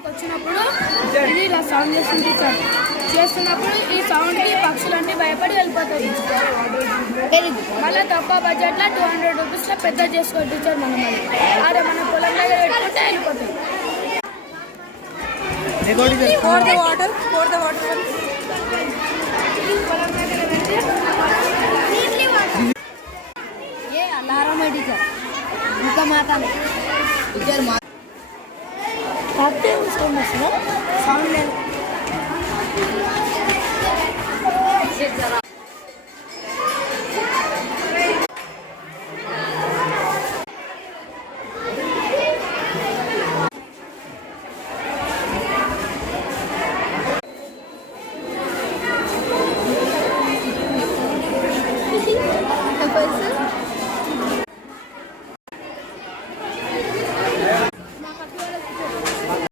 దగ్గరికి వచ్చినప్పుడు ఇది ఇలా సౌండ్ చేస్తుంది టీచర్. చేస్తున్నప్పుడు ఈ సౌండ్కి పక్షులన్నీ భయపడి వెళ్ళిపోతాయి. మళ్ళీ తక్కువ బడ్జెట్లో 200 రూపీస్లో పెద్ద చేసుకో టీచర్. మనం ఆడ మన పొలం దగ్గర పెట్టుకుంటే వెళ్ళిపోతాయి. ये अलार्म है टीचर, उनका माता नहीं टीचर आते उसको मसलो साउंड ले